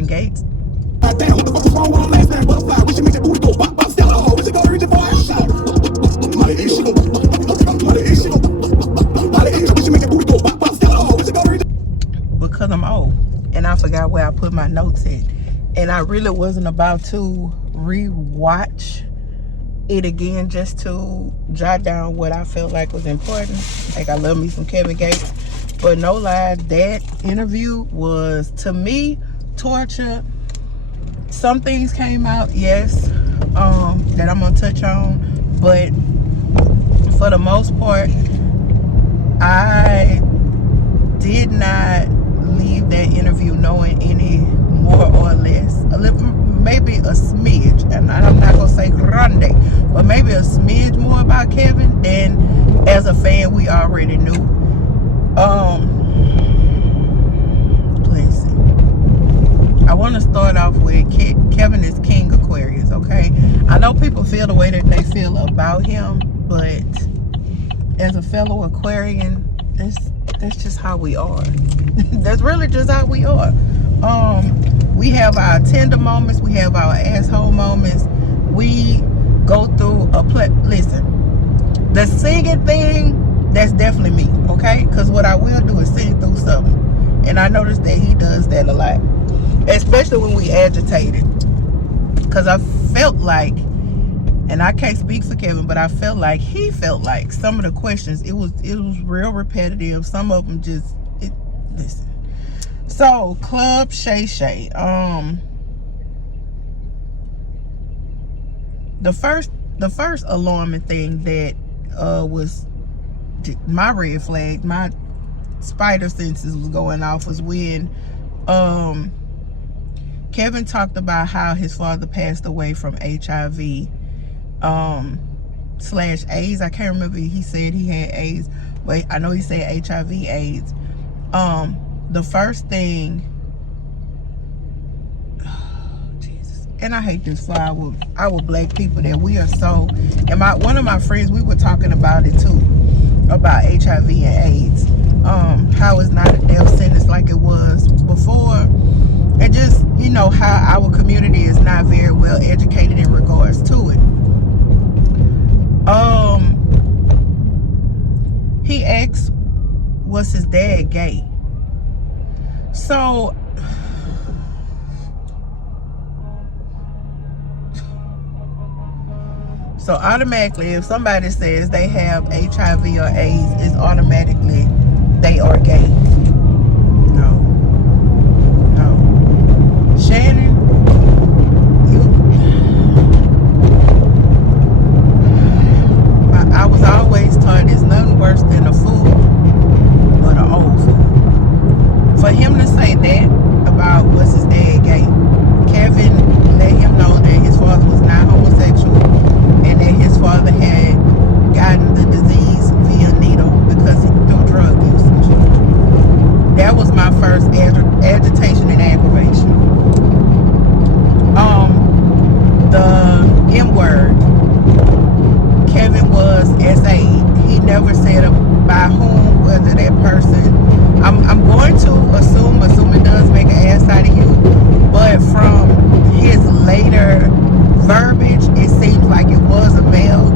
Kevin Gates. Because I'm old and I forgot where I put my notes at, and I really wasn't about to re-watch it again just to jot down what I felt like was important. Like, I love me some Kevin Gates, but no lie, that interview was, to me, torture. Some things came out, yes, that I'm gonna touch on, but for the most part, I did not leave that interview knowing any more or less, a little, maybe a smidge, and I'm not gonna say grande, but maybe a smidge more about Kevin than as a fan we already knew. Let's see. I want to start off with Kevin is King Aquarius, okay? I know people feel the way that they feel about him, but as a fellow Aquarian, that's just how we are. That's really just how we are. We have our tender moments, we have our asshole moments. We go through listen, the singing thing, that's definitely me, okay? Because what I will do is sing through something, and I noticed that he does that a lot, especially when we agitated. Because I felt like, and I can't speak for Kevin, but I felt like he felt like some of the questions, it was real repetitive. Some of them just, listen. So, Club Shay. The first alarming thing that was my red flag, my spider senses was going off, was when Kevin talked about how his father passed away from HIV / AIDS. I can't remember if he said he had AIDS, but I know he said HIV AIDS. The first thing, Jesus, and I hate this for our black people, that we are so, and one of my friends, we were talking about it too, about HIV and AIDS, how it's not a death sentence like it was before, and just, you know, how our community is not very well educated in regards to it. He asked, was his dad gay? So automatically, if somebody says they have HIV or AIDS, it's automatically they are gay. No. Shannon, I was always taught there's nothing worse than a fool but an old fool. For him to say that about was his dad gay, Kevin let him know that his father was not homosexual and that his father had gotten the disease via needle because through drug usage. That was my first agitation and aggravation. The M word, Kevin was SA. He never said by whom, whether that person, I'm going to assume it does make an ass out of you, but from his later verbiage, it seems like it was a male,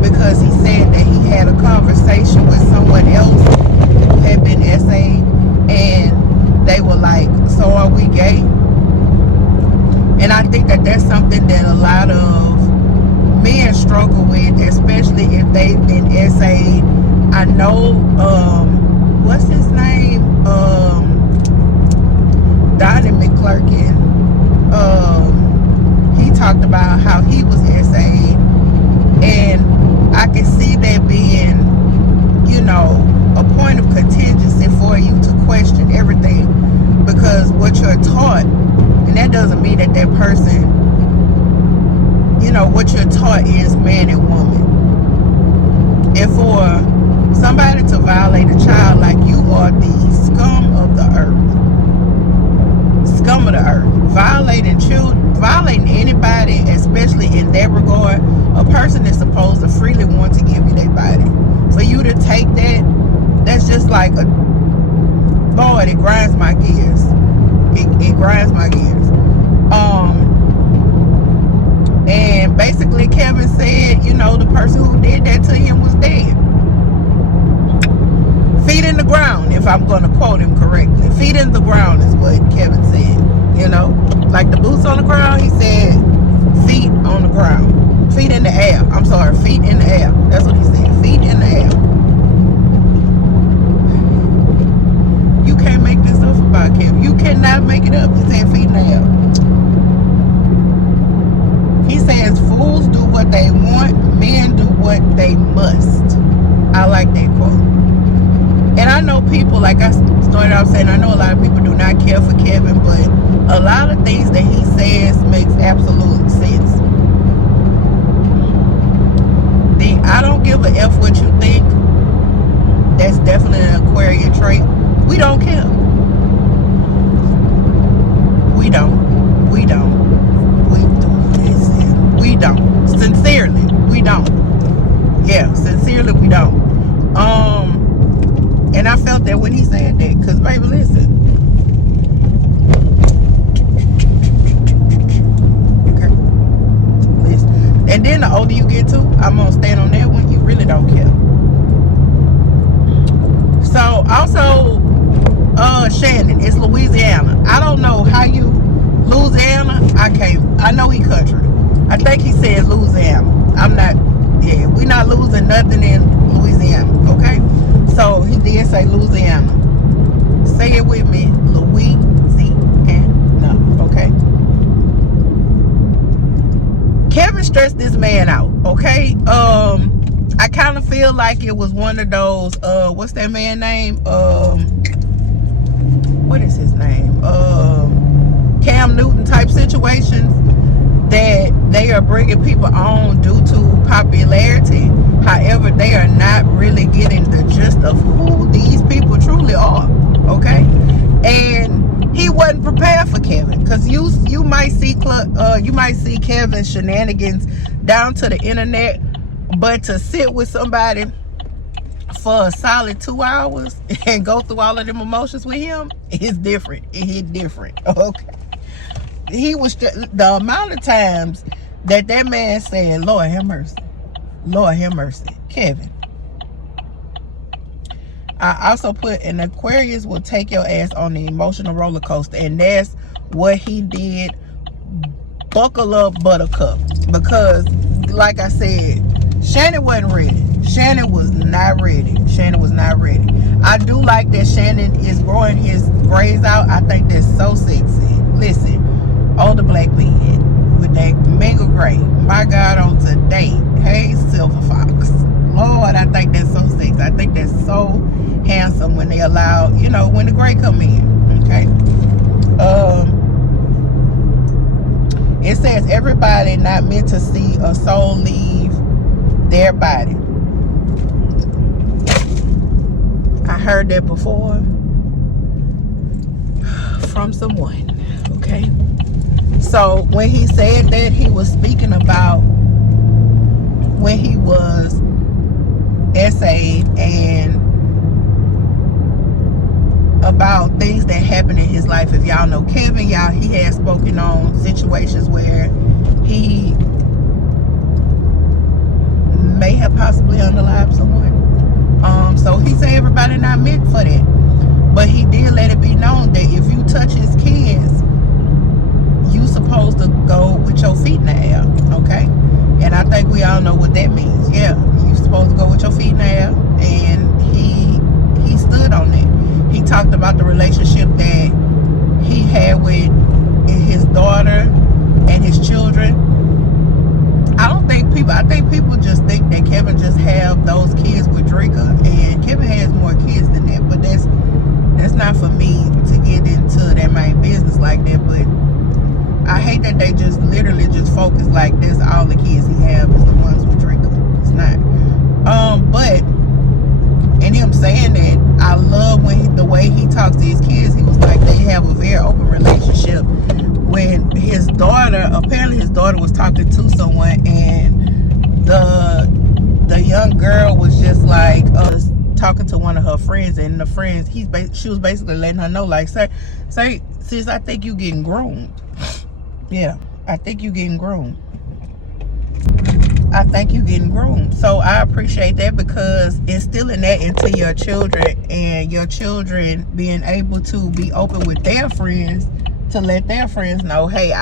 because he said that he had a conversation with someone else who had been SA, and they were like, so are we gay? And I think that that's something that a lot of men struggle with, especially if they've been SA. I know, what's his name? Donnie McClurkin. He talked about how he was SA, and I can see that being, you know, a point of contingency for you to question everything, because what you're taught, and that doesn't mean that person, you know, what you're taught is man and woman. And for somebody to violate a child, like, you are the scum of the earth. Scum of the earth. Violating children, violating anybody, especially in that regard. A person is supposed to freely want to give you their body. For you to take that, that's just like Lord, it grinds my gears. It grinds my gears. And basically Kevin said, you know, the person who did that to him was dead. Feet in the ground, if I'm going to quote him correctly. Feet in the ground is what Kevin said. You know, like the boots on the ground, he said feet on the ground. Feet in the air. I'm sorry, feet in the air. That's what he said. Feet in the air. You can't make this up about Kevin. You cannot make it up. He said feet in the air. He says fools do what they want, men do what they must. I like that quote. And I know people, like I started out saying, I know a lot of people do not care for Kevin, but a lot of things that he says makes absolute sense. The I don't give a F what you think, that's definitely an Aquarian trait. We don't care. We don't. We don't. We don't. Sincerely, we don't. Yeah, sincerely, we don't. And I felt that when he said that, because baby, listen. Okay. Listen. And then the older you get too, I'm gonna stand on that one, you really don't care. So also Shannon, it's Louisiana. I don't know how you Louisiana, I know he country. I think he said Louisiana. I'm not, yeah, we not losing nothing in Louisiana, okay? So he did say Louisiana. Say it with me, Louisiana, okay? Kevin stressed this man out, okay? I kind of feel like it was one of those, what's that man's name? What is his name? Cam Newton type situations that they are bringing people on due to popularity. However, they are not really getting the gist of who these people truly are, okay? And he wasn't prepared for Kevin, because you might see Kevin's shenanigans down to the internet, but to sit with somebody for a solid 2 hours and go through all of them emotions with him is different. It hit different, okay? He was the amount of times that man said, Lord have mercy, Lord have mercy, Kevin. I also put, an Aquarius will take your ass on the emotional roller coaster, and that's what he did. Buckle up, buttercup, because like I said, Shannon wasn't ready. Shannon was not ready. Shannon was not ready. I do like that Shannon is growing his braids out. I think that's so sexy. Listen, older black men with that mango gray, my God, on today. Hey, Silver Fox, Lord, I think that's so sexy. I think that's so handsome when they allow, you know, when the gray come in, okay? It says everybody not meant to see a soul leave their body. I heard that before from someone, okay? So when he said that, he was speaking about when he was essayed and about things that happened in his life. If y'all know Kevin, he has spoken on situations where he may have possibly unalived someone. So he said everybody not meant for that, but he did let it be known that if you touch his kids, you supposed to go with your feet in the air, okay? And I think we all know what that means. Yeah, you supposed to go with your feet in the air, and he stood on that. He talked about the relationship that he had with his daughter and his children. I think people just think that Kevin just have those kids with Draker, and Kevin has more kids than that, but that's not for me to get into their main business like that. But I hate that they just literally just focus like that's all the kids he have is the ones with Draco. It's not. But and him saying that, I love the way he talks to his kids. He was like, they have a very open relationship. When his daughter, apparently his daughter was talking to someone, and the young girl was just like talking to one of her friends, and the friends, she was basically letting her know, like, say sis, I think you getting groomed. Yeah, I think you getting groomed. I think you getting groomed. So I appreciate that, because instilling that into your children, and your children being able to be open with their friends to let their friends know, hey,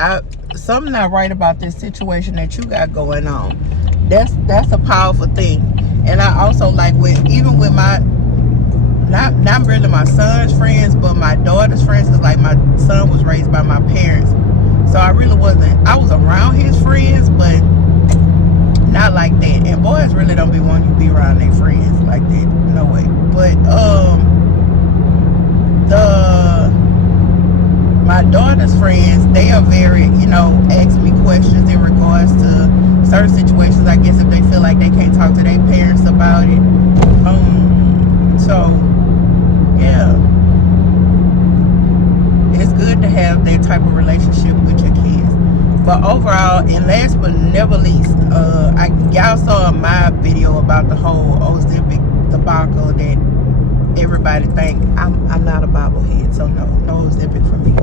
something not right about this situation that you got going on. That's a powerful thing. And I also like, even with my, not really my son's friends, but my daughter's friends, because like my son was raised by my parents, so I really wasn't, I was around his friends, but not like that. And boys really don't be wanting you to be around their friends like that, no way. But my daughter's friends, they are very, ask me questions in regards to certain situations. I guess if they feel like they can't talk to their parents about it. So yeah, it's good to have that type of relationship with your kids. But overall, and last but never least, y'all saw my video about the whole Ozempic debacle that everybody think I'm not a bobblehead, so no Ozempic for me.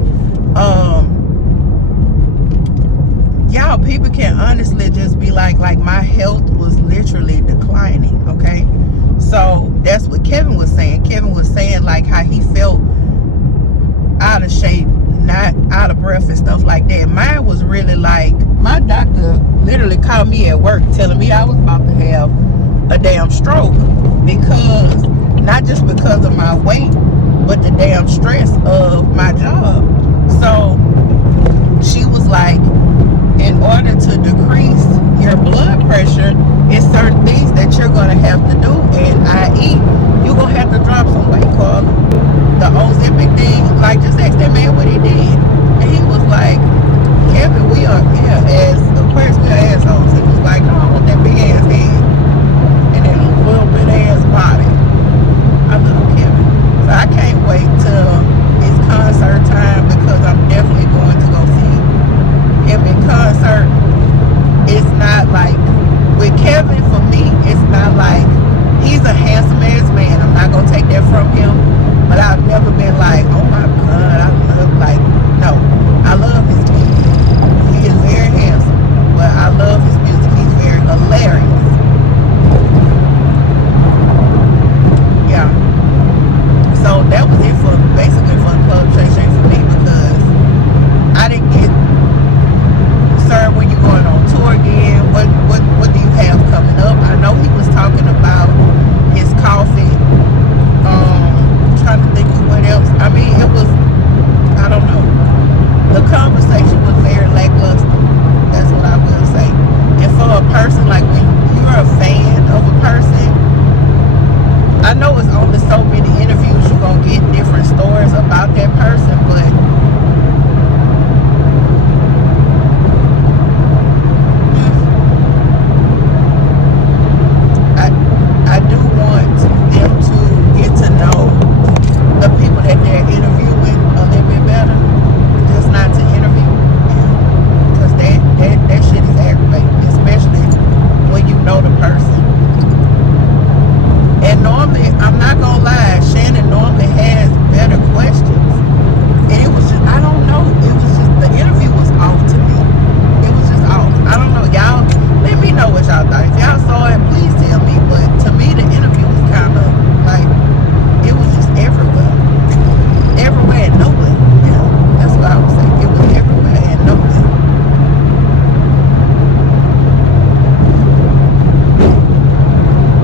Y'all, people can honestly just be like my health was literally declining, okay? So that's what Kevin was saying. Kevin was saying like how he felt out of shape, not out of breath and stuff like that. Mine was really like, my doctor literally called me at work telling me I was about to have a damn stroke, because not just because of my weight, but the damn stress of my job. So she was like, in order to decrease your blood pressure, it's certain things that you're gonna have to do, and i.e., you're gonna have to drop some weight, Carla. The Ozempic thing, like, just ask that man what he did, and he was like, Kevin, we are, of course we are assholes. He was like, no, I want that big ass head and that little bit ass body. I love Kevin. So I can't wait till it's concert time, because I'm definitely going to go see him in concert. It's not like, with Kevin, for me, it's not like, he's a handsome ass man. I'm not gonna take that from him. But I've never been like, oh my God, I love, like, no. I love his music. He is very handsome, but I love his music. He's very hilarious. Yeah. So that was it for, basically, for Club Shay for me, because I didn't get, sir, when you going on tour again, what do you have coming up? I know he was talking about his coffee. Trying to think of what else. I mean, it was, I don't know. The conversation was very lackluster. That's what I will say. And for a person, like, when you're a fan of a person, I know it's only so many interviews you're going to get different stories about that person, but I do want them to get to know the people that they're interviewing a little bit better, just not to interview, because that shit is aggravating, especially when you know the person. And normally, I'm not gonna lie, Shannon normally has better questions, and it was just, I don't know, it was just, the interview was off to me. It was just off. I don't know, y'all let me know what y'all thought. If y'all saw it, please tell me. But to me, the interview was kind of like, it was just everywhere and nowhere. Yeah, that's what I would say. It was everywhere and nowhere.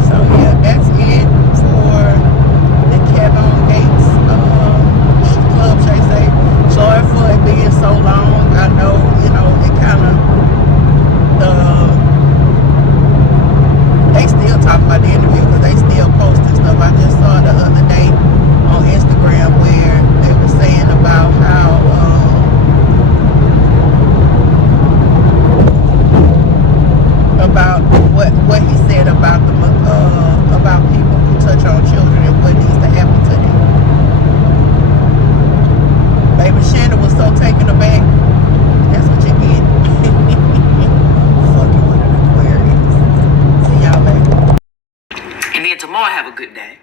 So yeah, that's it for the Kevin Gates Club Shay Say. Sorry for it being so long. I know, it kind of, they still talk about the interview, because they still posting stuff. I just saw the other day on Instagram where they were saying about how about what he said about about people who touch on children and what needs to happen to them. Baby Shannon was so taken aback. That's what you get. Fucking with an Aquarius. See y'all later. And then tomorrow, have a good day.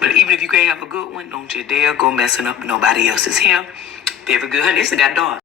But even if you can't have a good one, don't you dare go messing up nobody else's hair. Very good, honey. This got dark.